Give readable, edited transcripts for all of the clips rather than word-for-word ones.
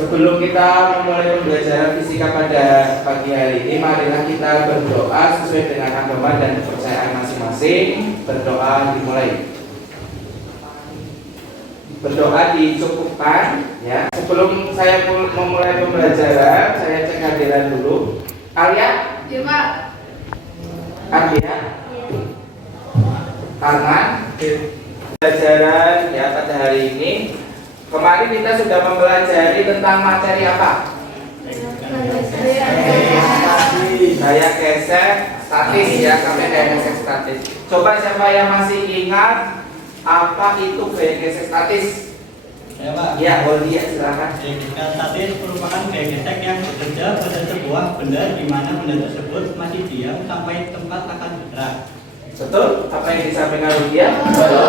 Sebelum kita memulai pembelajaran fisika pada pagi hari ini, marilah kita berdoa sesuai dengan agama dan kepercayaan masing-masing. Berdoa dimulai. Berdoa dicukupkan, ya. Sebelum saya memulai pembelajaran, saya cek hadiran dulu. Kalian? Ya, Pak. Kalian? Karena pembelajaran ya pada hari ini. Kemarin kita sudah mempelajari tentang materi apa? Daya gesek statis ya, sampai daya gesek statis. Coba siapa yang masih ingat apa itu gaya gesek statis? Ya, Pak. Ya, Goldia, silakan. Gaya gesek statis merupakan gaya gesek yang bekerja pada sebuah benda di mana benda tersebut masih diam sampai tempat akan bergerak. Betul? Apa yang disampaikan Goldia? Betul.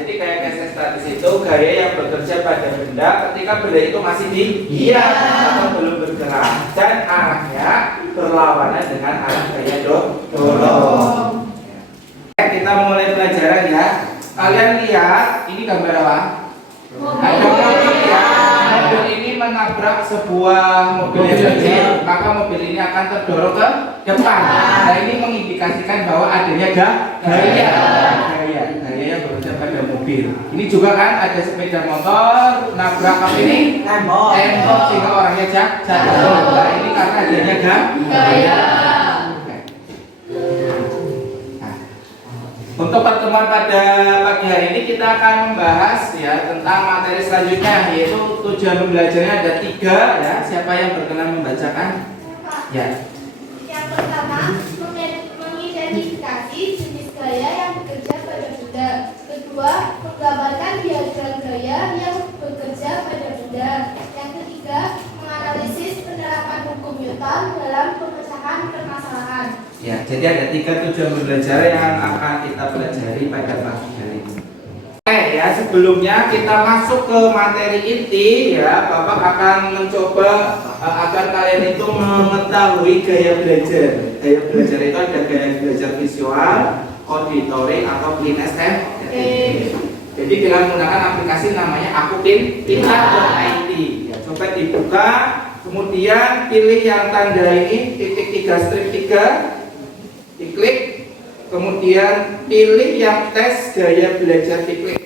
Jadi gaya gesek statis itu gaya yang bekerja pada benda ketika benda itu masih diam atau belum bergerak dan arahnya berlawanan dengan arah gaya dorong. Kita mulai pelajaran ya. Kalian lihat ini gambar apa? Ada mobil ya. Mobil ini menabrak sebuah mobil yang kecil, maka mobil ini akan terdorong ke depan. Nah, ini mengindikasikan bahwa adanya gaya yang bekerja pada mobil. Ini juga kan ada sepeda motor nabrak apa ini? Tembok sehingga orangnya jatuh. Nah, ini karena adanya gaya. Untuk pertemuan pada pagi hari ini kita akan membahas ya tentang materi selanjutnya, yaitu tujuan pembelajarannya ada 3 ya. Siapa yang berkenan membacakan? Ya. Yang pertama, mengidentifikasi jenis gaya yang bekerja pada benda. Kedua, menggambarkan diagram gaya yang bekerja pada benda. Yang ketiga, menganalisis penerapan hukum Newton dalam pemecahan permasalahan. Ya, jadi ada 3 tujuan pembelajaran yang akan kita pelajari pada pagi hari ini. Oke ya, sebelumnya kita masuk ke materi inti ya, Bapak akan mencoba agar kalian itu mengetahui gaya belajar. Gaya belajar itu ada gaya belajar visual, auditory atau kinesthetik. Jadi dengan menggunakan aplikasi namanya Aku.Pintar.id. Ya, coba dibuka, kemudian pilih yang tanda ini titik 3 strip 3. Diklik, kemudian pilih yang tes gaya belajar, diklik.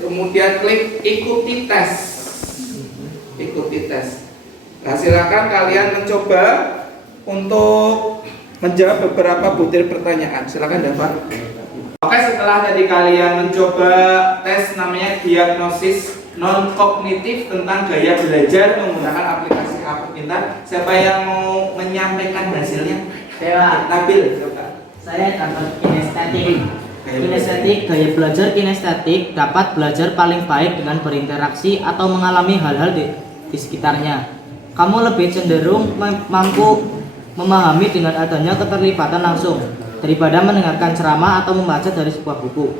Kemudian klik ikuti tes. Nah, silakan kalian mencoba untuk menjawab beberapa butir pertanyaan. Silakan dapat. Oke, setelah tadi kalian mencoba tes namanya diagnosis non kognitif tentang gaya belajar menggunakan aplikasi Aku Pintar. Siapa yang mau menyampaikan hasilnya? Saya Nabil. Saya dapat kinestetik. Gaya belajar kinestetik dapat belajar paling baik dengan berinteraksi atau mengalami hal-hal di sekitarnya. Kamu lebih cenderung mampu memahami dengan adanya keterlibatan langsung daripada mendengarkan ceramah atau membaca dari sebuah buku.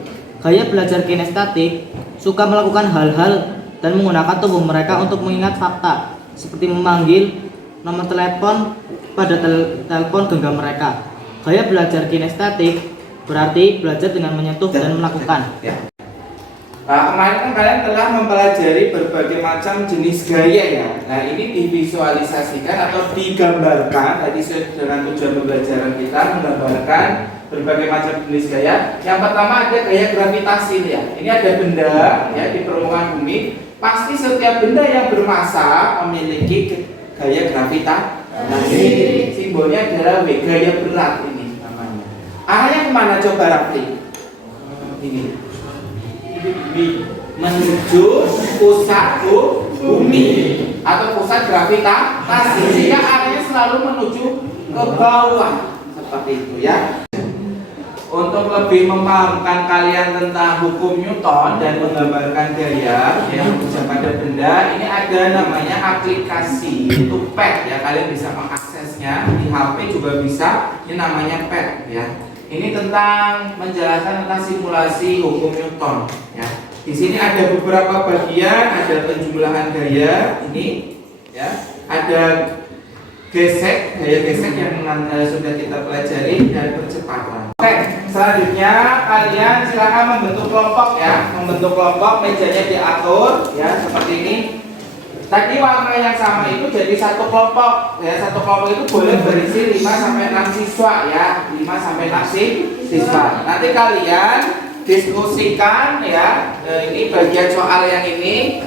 Gaya belajar kinestetik suka melakukan hal-hal dan menggunakan tubuh mereka untuk mengingat fakta, seperti memanggil nomor telepon pada telepon genggam mereka. Gaya belajar kinestetik berarti belajar dengan menyentuh dan melakukan. Ya. Nah, kemarin kan kalian telah mempelajari berbagai macam jenis gaya ya. Nah, ini divisualisasikan atau digambarkan tadi dengan tujuan pembelajaran kita menggambarkan berbagai macam jenis gaya. Yang pertama ada gaya gravitasi ya. Ini ada benda ya di permukaan bumi. Pasti setiap benda yang bermassa memiliki gaya gravitasi. Simbolnya adalah W, gaya berat ini namanya. Arahnya kemana coba Rafli? Ini menuju pusat bumi atau pusat gravitasi, sehingga arahnya selalu menuju ke bawah seperti itu ya. Untuk lebih memahamkan kalian tentang hukum Newton dan menggambarkan gaya yang bekerja pada benda, ini ada namanya aplikasi, itu pad ya, kalian bisa mengaksesnya di HP juga bisa. Ini namanya pad ya. Ini tentang menjelaskan tentang simulasi hukum Newton ya. Di sini ada beberapa bagian, ada penjumlahan gaya ini ya, ada gaya gesek yang sudah kita pelajari dan percepatan. Oke. Selanjutnya kalian silakan membentuk kelompok ya, membentuk kelompok, mejanya diatur ya seperti ini. Tadi warna yang sama itu jadi satu kelompok ya, satu kelompok itu boleh berisi 5 sampai 6 siswa ya, 5 sampai 6 siswa. Nanti kalian diskusikan ya, ini bagian soal yang ini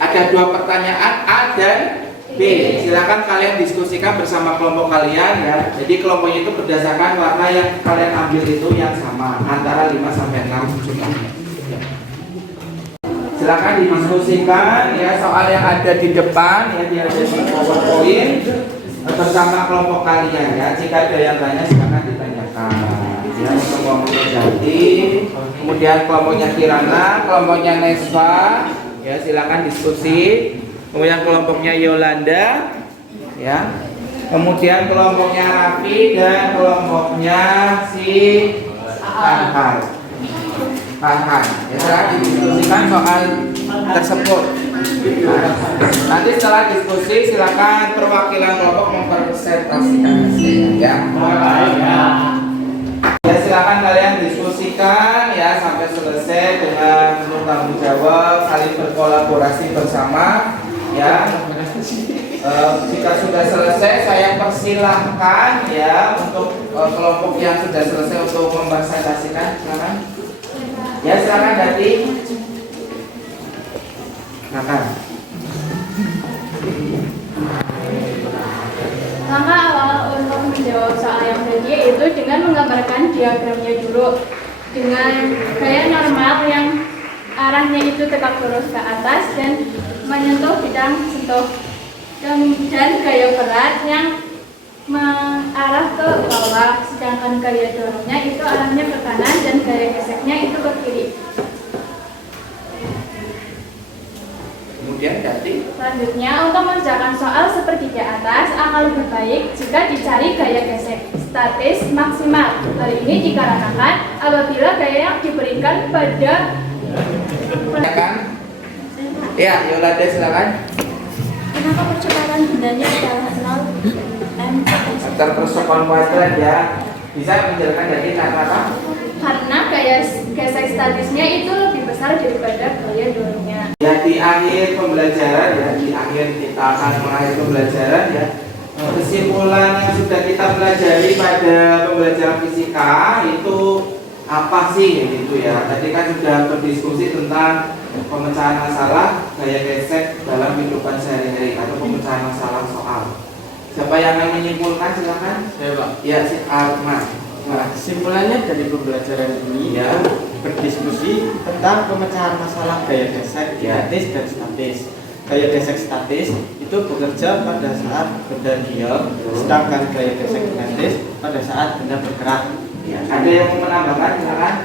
ada 2 pertanyaan A dan B. Silakan kalian diskusikan bersama kelompok kalian ya. Jadi kelompoknya itu berdasarkan warna yang kalian ambil itu yang sama antara 5 sampai 6 jumlahnya. Silakan didiskusikan ya soal yang ada di depan ya, dia ada di PowerPoint bersama kelompok kalian ya. Jika ada yang tanya silakan ditanyakan ya, untuk kelompok Jati, kemudian kelompoknya Kirana, kelompoknya Nesva ya, silakan diskusi. Kemudian kelompoknya Yolanda ya, kemudian kelompoknya Raffi dan kelompoknya si Farhan. Ya, setelah didiskusikan soal tersebut. Nanti setelah diskusi silakan perwakilan kelompok mempresentasikan hasilnya ya. Ya, silakan kalian diskusikan ya sampai selesai dengan tanggung jawab, saling berkolaborasi bersama ya. Jika sudah selesai saya persilahkan ya untuk kelompok yang sudah selesai untuk mempresentasikan, silakan. Ya, silakan Dati. Silakan. Langkah awal untuk menjawab soal yang tadi itu dengan menggambarkan diagramnya dulu dengan gaya normal yang arahnya itu tegak lurus ke atas dan menyentuh bidang sentuh, dan gaya berat yang mengarah ke bawah, sedangkan gaya dorongnya itu arahnya ke kanan dan gaya geseknya itu ke kiri. Kemudian Dati. Selanjutnya, untuk mengerjakan soal seperti di atas akan lebih baik jika dicari gaya gesek statis maksimal. Hal ini dikarenakan apabila gaya yang diberikan pada Silakan. Ya, Yolanda silakan. kenapa percepatan bendanya adalah 0 m Meter per sekon kuadrat ya. Bisa menjelaskan Dati karena apa? karena gaya gesek statisnya itu lebih besar daripada gaya dorongnya. Ya, di akhir pembelajaran ya, di akhir kita akan mengakhiri pembelajaran ya. Kesimpulan yang sudah kita pelajari pada pembelajaran fisika itu apa sih gitu ya. Tadi kan sudah berdiskusi tentang pemecahan masalah gaya gesek dalam kehidupan sehari-hari atau pemecahan masalah soal. Siapa yang akan menyimpulkan silakan? Ya Pak. Ya, si Arman. Nah, kesimpulannya dari pembelajaran ini Ya. berdiskusi tentang pemecahan masalah gaya gesek Ya. kinetis dan statis. Gaya gesek statis itu bekerja pada saat benda diam, sedangkan gaya gesek kinetis pada saat benda bergerak. Ya, ada yang mau menambahkan silakan?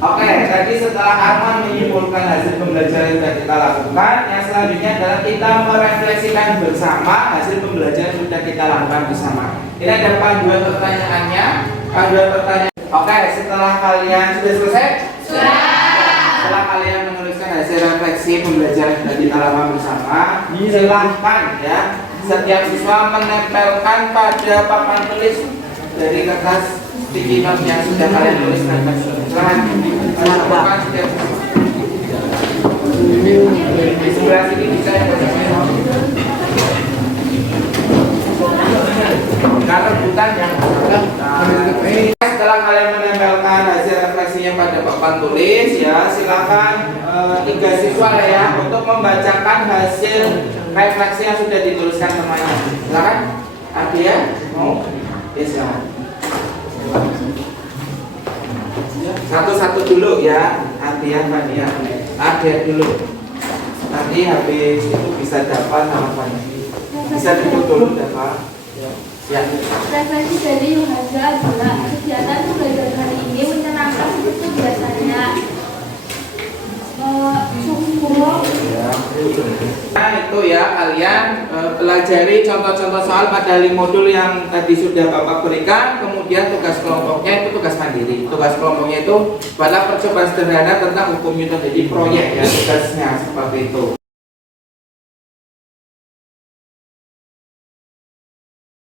Oke, tadi setelah Arman menyimpulkan hasil pembelajaran yang sudah kita lakukan, yang selanjutnya adalah kita merefleksikan bersama hasil pembelajaran yang sudah kita lakukan bersama. Ini ada panduan pertanyaannya, panduan pertanyaan. Oke, setelah kalian sudah selesai? Sudah. Setelah kalian menuliskan hasil refleksi pembelajaran yang sudah kita lakukan bersama, silahkan ya, setiap siswa menempelkan pada papan tulis dari kertas sticky note yang sudah kalian tulis. Silahkan lakukan setiap siswa. Di sebelah sini bisa ya. Karena rebutan yang setelah kalian menempelkan hasil refleksinya pada papan tulis ya, silakan 3 siswa ya untuk membacakan hasil refleksi yang sudah dituliskan semuanya. Silakan. Adia mau? Ya, silakan. Satu-satu dulu ya, Adia, Fania, Adia dulu. Nanti habis itu bisa dapat sama Fania. Bisa duduk dulu dapat. Ya. Refleksi dari Yohaza adalah kegiatan belajar hari ini menyenangkan seperti biasanya. Syukur. Nah itu ya, kalian pelajari contoh-contoh soal pada 5 modul yang tadi sudah Bapak berikan. Kemudian tugas kelompoknya itu tugas mandiri. Tugas kelompoknya itu adalah percobaan sederhana tentang hukum Newton. Jadi proyek ya tugasnya seperti itu.